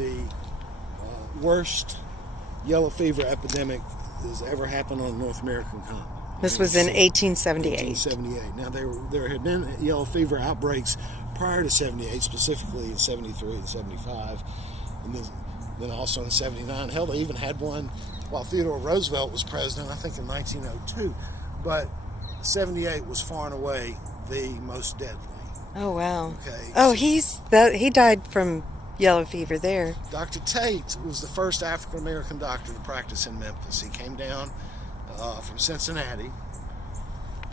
the worst yellow fever epidemic that's ever happened on the North American continent. This was in 1878. 1878. Now, there had been yellow fever outbreaks prior to 78, specifically in 73 and 75, and then also in 79. Hell, they even had one while Theodore Roosevelt was president, I think in 1902. But 78 was far and away the most deadly. Oh, wow. Okay. Oh, he died from yellow fever there. Dr. Tate was the first African-American doctor to practice in Memphis. He came down from Cincinnati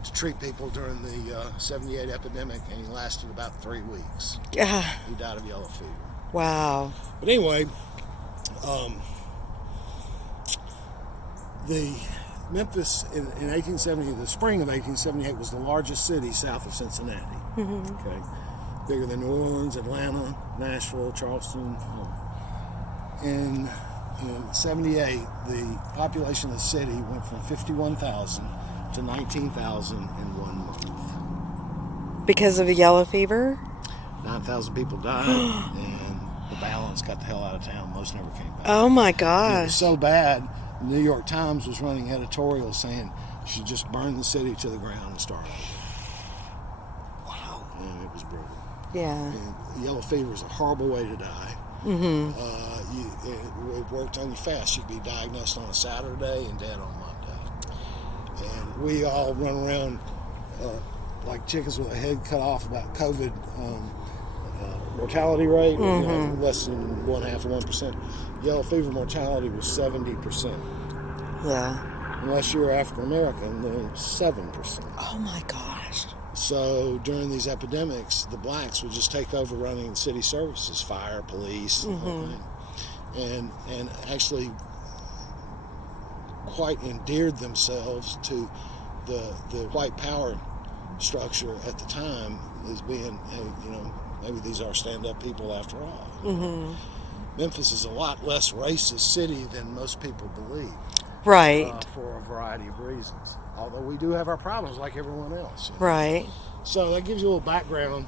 to treat people during the 78 epidemic, and he lasted about 3 weeks. Yeah. He died of yellow fever. Wow. But anyway, the Memphis in 1870, the spring of 1878, was the largest city south of Cincinnati. Mm-hmm. Okay, bigger than New Orleans, Atlanta, Nashville, Charleston. In 78, the population of the city went from 51,000 to 19,000 in 1 month. Because of the yellow fever? 9,000 people died, and the balance got the hell out of town. Most never came back. Oh my It was gosh. so bad, the New York Times was running editorials saying you should just burn the city to the ground and start over. Wow. And it was brutal. Yeah. And yellow fever is a horrible way to die. Mm-hmm. It worked on you fast. You could be diagnosed on a Saturday and dead on Monday. And we all run around like chickens with a head cut off about COVID mortality rate, Mm-hmm. less than 1/2 of 1%. Yellow fever mortality was 70%. Yeah. Unless you're African American, then 7%. Oh my gosh. So during these epidemics, the blacks would just take over running city services, fire, police, and the whole thing. And actually quite endeared themselves to the white power structure at the time as being, hey, maybe these are stand-up people after all. Mm-hmm. Memphis is a lot less racist city than most people believe. Right. For a variety of reasons. Although we do have our problems like everyone else. Right. So that gives you a little background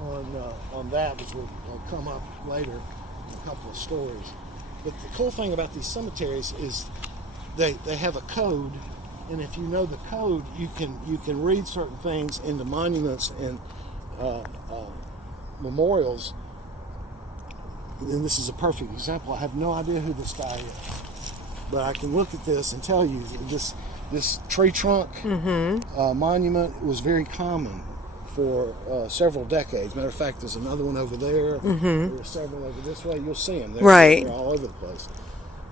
on that, which will come up later in a couple of stories. But the cool thing about these cemeteries is they have a code, and if you know the code, you can read certain things in the monuments and memorials. And this is a perfect example. I have no idea who this guy is, but I can look at this and tell you this tree trunk monument was very common for several decades. Matter of fact, there's another one over there. There are several over this way. You'll see them. They're all over the place.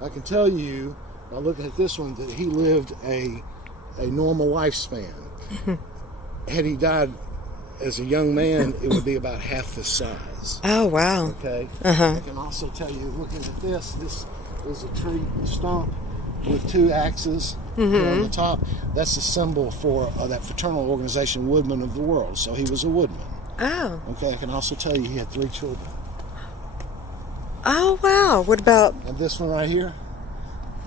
I can tell you, by looking at this one, that he lived a normal lifespan. Had he died as a young man, it would be about half this size. Oh, wow. Okay? Uh-huh. I can also tell you, looking at this is a tree stump with 2 axes on the top. That's a symbol for that fraternal organization, Woodmen of the World. So he was a woodman. Oh. Okay, I can also tell you he had 3 children. Oh, wow. What about... And this one right here,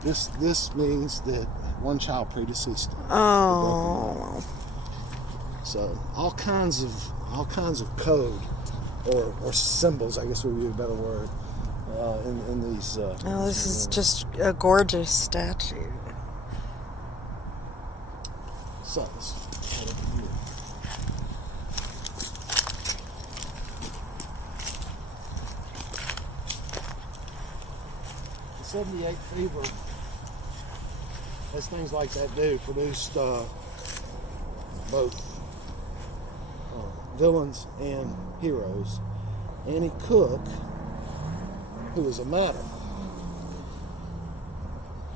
this means that one child predeceased him. Oh. So all kinds of code or symbols, I guess would be a better word, in these. Oh, this is just a gorgeous statue. So let's head over here. The 78 fever, as things like that do, produced both villains and heroes. Annie Cook, who was a madam,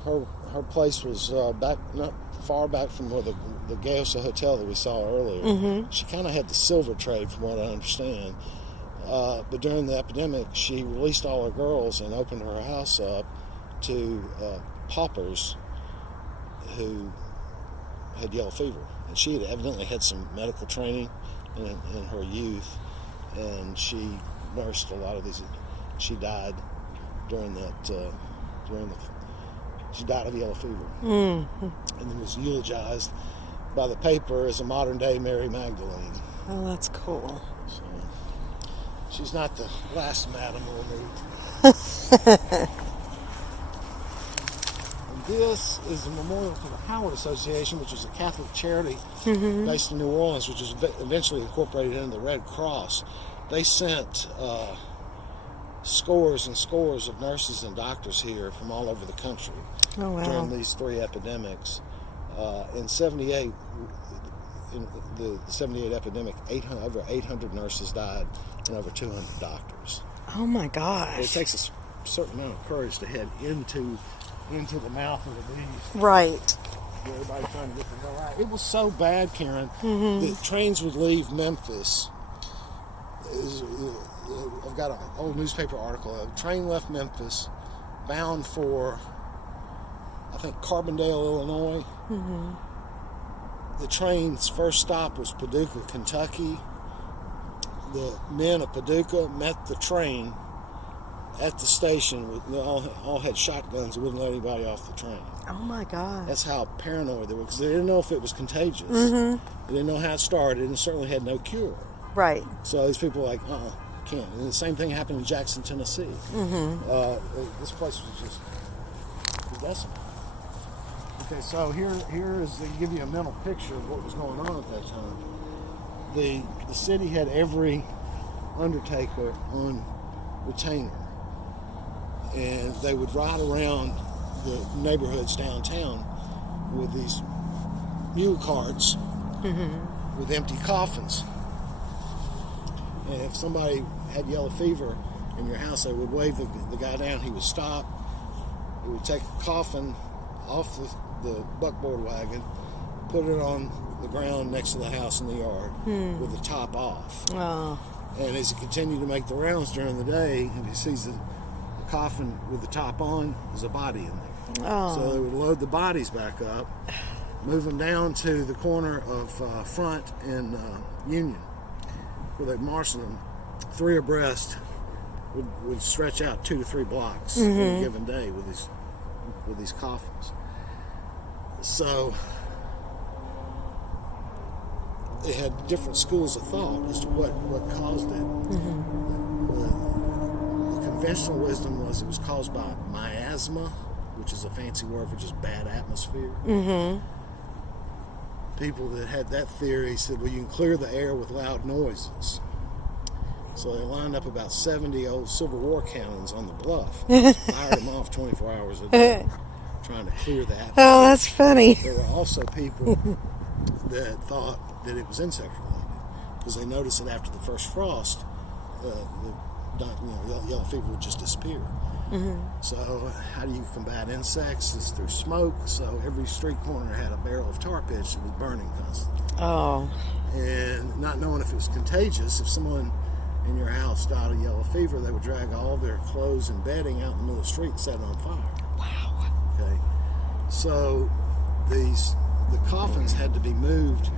her place was back, not far back from where the Gayosa Hotel that we saw earlier. She kind of had the silver trade, from what I understand. But during the epidemic, she released all her girls and opened her house up to paupers who had yellow fever. And she had evidently had some medical training in her youth, and she nursed a lot of these. She died during that. She died of yellow fever, and then was eulogized by the paper as a modern-day Mary Magdalene. Oh, that's cool. So she's not the last madam we'll meet. This is a memorial to the Howard Association, which is a Catholic charity based in New Orleans, which was eventually incorporated into the Red Cross. They sent scores and scores of nurses and doctors here from all over the country during these 3 epidemics. In 78, in the 78 epidemic, over 800 nurses died and over 200 doctors. Oh my gosh. It takes a certain amount of courage to head into the mouth of the beast. Right. Everybody trying to get the hell out. It was so bad, Karen, that trains would leave Memphis. I've got an old newspaper article. A train left Memphis, bound for, I think, Carbondale, Illinois. The train's first stop was Paducah, Kentucky. The men of Paducah met the train at the station. They all had shotguns and wouldn't let anybody off the train. Oh my God. That's how paranoid they were, because they didn't know if it was contagious. They didn't know how it started, and certainly had no cure. Right. So these people were like, can't. And the same thing happened in Jackson, Tennessee. This place was just desolate. Okay, so here is to give you a mental picture of what was going on at that time. The city had every undertaker on retainer, and they would ride around the neighborhoods downtown with these mule carts with empty coffins. And if somebody had yellow fever in your house, they would wave the guy down. He would stop. He would take a coffin off the buckboard wagon, put it on the ground next to the house in the yard with the top off. Oh. And as he continued to make the rounds during the day, if he sees the coffin with the top on, there's a body in there. Oh. So they would load the bodies back up, move them down to the corner of Front and Union, where they'd marshal them 3 abreast, would stretch out 2 to 3 blocks on a given day with these coffins. So they had different schools of thought as to what caused it. The conventional wisdom was it was caused by miasma, which is a fancy word for just bad atmosphere. People that had that theory said, well, you can clear the air with loud noises. So they lined up about 70 old Civil War cannons on the bluff, fired them off 24 hours a day, trying to clear the atmosphere. Oh, that's funny. There were also people that thought that it was insect related, because they noticed that after the first frost, yellow fever would just disappear. So how do you combat insects? It's through smoke. So every street corner had a barrel of tar pitch that was burning constantly. Oh. And not knowing if it was contagious, if someone in your house died of yellow fever, they would drag all their clothes and bedding out in the middle of the street and set it on fire. Wow. Okay. So the coffins had to be moved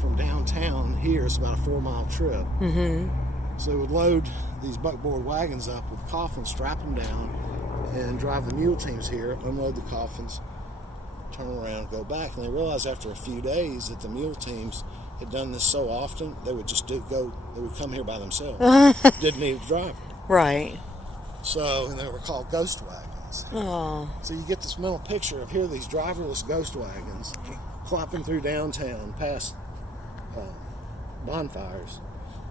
from downtown here. It's about a 4-mile trip. So they would load these buckboard wagons up with coffins, strap them down, and drive the mule teams here, unload the coffins, turn around, go back. And they realized after a few days that the mule teams had done this so often, they would just they would come here by themselves. Didn't need a driver. Right. So, and they were called ghost wagons. Oh. So you get this mental picture of here these driverless ghost wagons clopping through downtown past bonfires,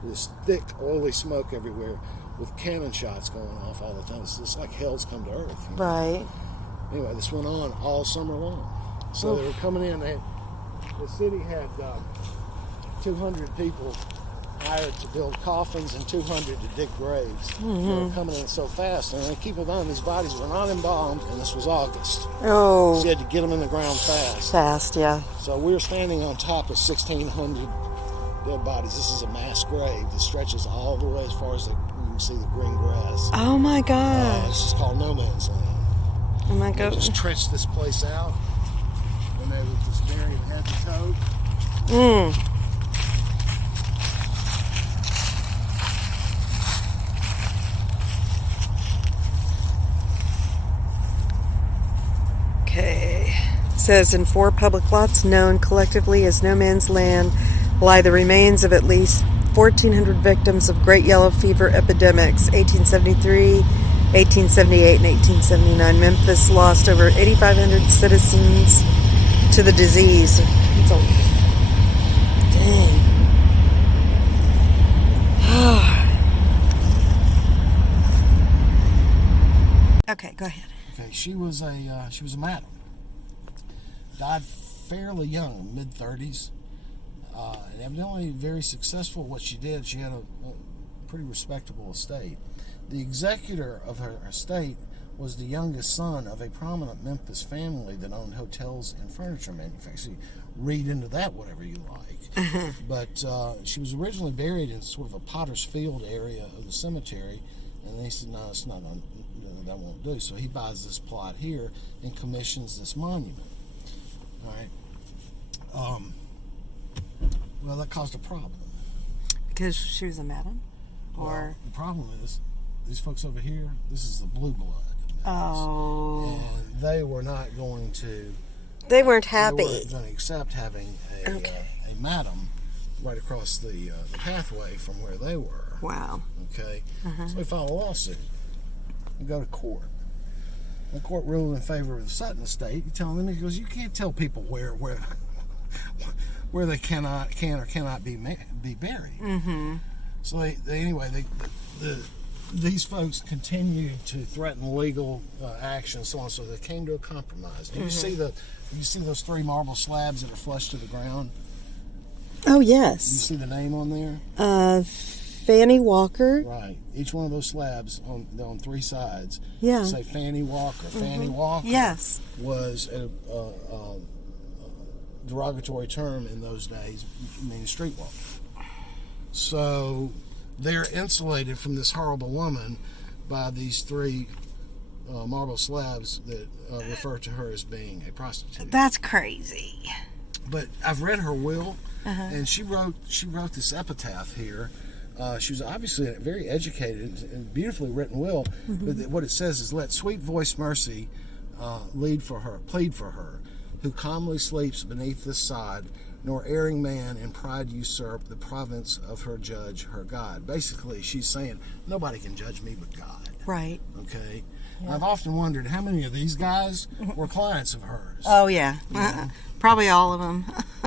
this thick, oily smoke everywhere with cannon shots going off all the time. It's like hell's come to earth. You know? Right. Anyway, this went on all summer long. So they were coming in. The city had 200 people hired to build coffins and 200 to dig graves. They were coming in so fast. And keep in mind, these bodies were not embalmed, and this was August. Oh. So you had to get them in the ground fast. Fast, yeah. So we were standing on top of 1,600 dead bodies. This is a mass grave that stretches all the way as far as you can see the green grass. Oh my gosh. This is called no man's land. Oh my They gosh. just trenched this place out, and they would just bury it head to toe. Okay. Says in 4 public lots known collectively as No Man's Land lie the remains of at least 1,400 victims of Great Yellow Fever epidemics, 1873 1878 and 1879. Memphis lost over 8,500 citizens to the disease. It's a, dang. Okay, go ahead. Okay, she was a madam. Died fairly young, mid-30s. And evidently very successful at what she did. She had a pretty respectable estate. The executor of her estate was the youngest son of a prominent Memphis family that owned hotels and furniture manufacturers. Read into that whatever you like. But she was originally buried in sort of a Potter's Field area of the cemetery, and they said, no, it's not, that won't do. So he buys this plot here and commissions this monument. All right. Well, that caused a problem. Because she was a madam? Or Well, the problem is, these folks over here, this is the blue blood. Oh. And they were not going to... They weren't happy. They weren't going to accept having a madam right across the pathway from where they were. Wow. Okay? So they filed a lawsuit and go to court. The court ruled in favor of the Sutton estate. You tell them, he goes, you can't tell people where they can or cannot be buried. Mm-hmm. So these folks continued to threaten legal action, so on. So they came to a compromise. Do you see those three marble slabs that are flush to the ground? Oh, Do you yes. see the name on there? Fanny Walker. Right. Each one of those slabs on three sides say Fanny Walker. Fanny Walker Yes. was a derogatory term in those days, meaning streetwalker. So they're insulated from this horrible woman by these three marble slabs that refer to her as being a prostitute. That's crazy. But I've read her will, and she wrote this epitaph here. She was obviously a very educated and beautifully written will, but what it says is, "Let sweet voice Mercy plead for her, who calmly sleeps beneath this sod, nor erring man in pride usurp the province of her judge, her God." Basically, she's saying, nobody can judge me but God. Right. Okay? Yeah. I've often wondered how many of these guys were clients of hers. Oh, yeah. Probably all of them.